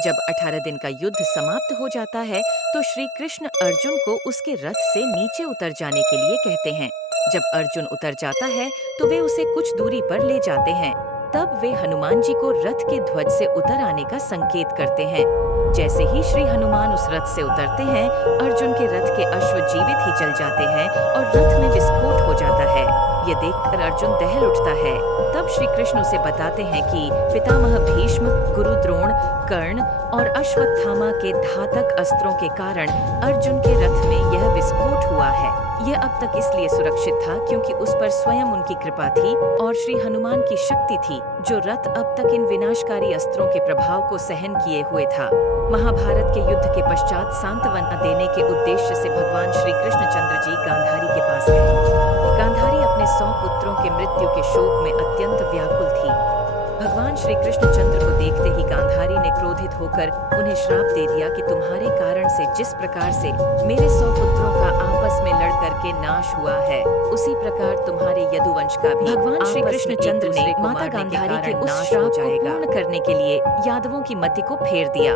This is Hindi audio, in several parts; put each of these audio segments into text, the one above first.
जब 18 दिन का युद्ध समाप्त हो जाता है तो श्री कृष्ण अर्जुन को उसके रथ से नीचे उतर जाने के लिए कहते हैं। जब अर्जुन उतर जाता है तो वे उसे कुछ दूरी पर ले जाते हैं। तब वे हनुमान जी को रथ के ध्वज से उतर आने का संकेत करते हैं। जैसे ही श्री हनुमान उस रथ से उतरते हैं, अर्जुन के रथ के अश्व जीवित ही जल जाते हैं और रथ में विस्फोट हो जाता है। ये देखकर अर्जुन दहल उठता है। तब श्री कृष्ण उसे बताते हैं कि पितामह भीष्म, गुरु द्रोण, कर्ण और अश्वत्थामा के घातक अस्त्रों के कारण अर्जुन के रथ में यह विस्फोट हुआ है। यह अब तक इसलिए सुरक्षित था क्योंकि उस पर स्वयं उनकी कृपा थी और श्री हनुमान की शक्ति थी, जो रथ अब तक इन विनाशकारी अस्त्रों के प्रभाव को सहन किए हुए था। महाभारत के युद्ध के पश्चात सांत्वना देने के उद्देश्य से भगवान श्री कृष्णचंद्र जी गांधारी के पास गए। गांधारी अपने 100 पुत्रों के मृत्यु के शोक में अत्यंत व्याकुल थी। भगवान श्री कृष्णचंद्र को देखते ही गांधारी ने क्रोधित होकर उन्हें श्राप दे दिया कि तुम्हारे कारण से जिस प्रकार से मेरे 100 पुत्रों का आपस में लड़ करके नाश हुआ है, उसी प्रकार तुम्हारे यदुवंश का भी भगवान श्री कृष्णचंद्र ने माता गांधारी के उस श्राप को पूर्ण करने के लिए यादवों की मति को फेर दिया।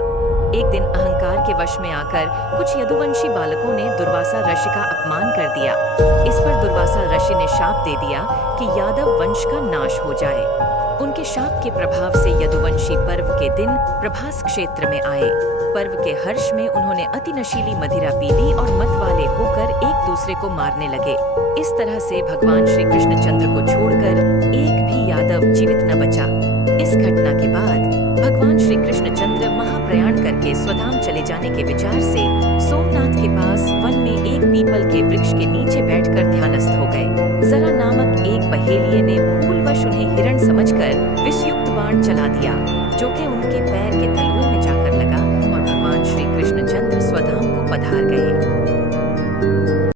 एक दिन अहंकार के वश में आकर कुछ यदुवंशी बालकों ने दुर्वासा ऋषि का अपमान कर दिया। इस पर दुर्वासा ऋषि ने शाप दे दिया कि यादव वंश का नाश हो जाए। उनके शाप के प्रभाव से यदुवंशी पर्व के दिन प्रभास क्षेत्र में आए। पर्व के हर्ष में उन्होंने अति नशीली मदिरा पी ली और मत वाले होकर एक दूसरे को मारने लगे। इस तरह से भगवान श्री कृष्णचंद्र को छोड़कर एक भी यादव जीवित न बचा। इस घटना के बाद भगवान श्री कृष्णचंद्र महाप्रयाण करके स्वधाम चले जाने के विचार से सोमनाथ के पास वन में एक पीपल के वृक्ष के नीचे बैठकर ध्यानस्थ हो गए। जरा नामक एक पहेलिये ने भूलवश उन्हें हिरण समझकर विषयुक्त बाण चला दिया, जो कि उनके पैर के तलु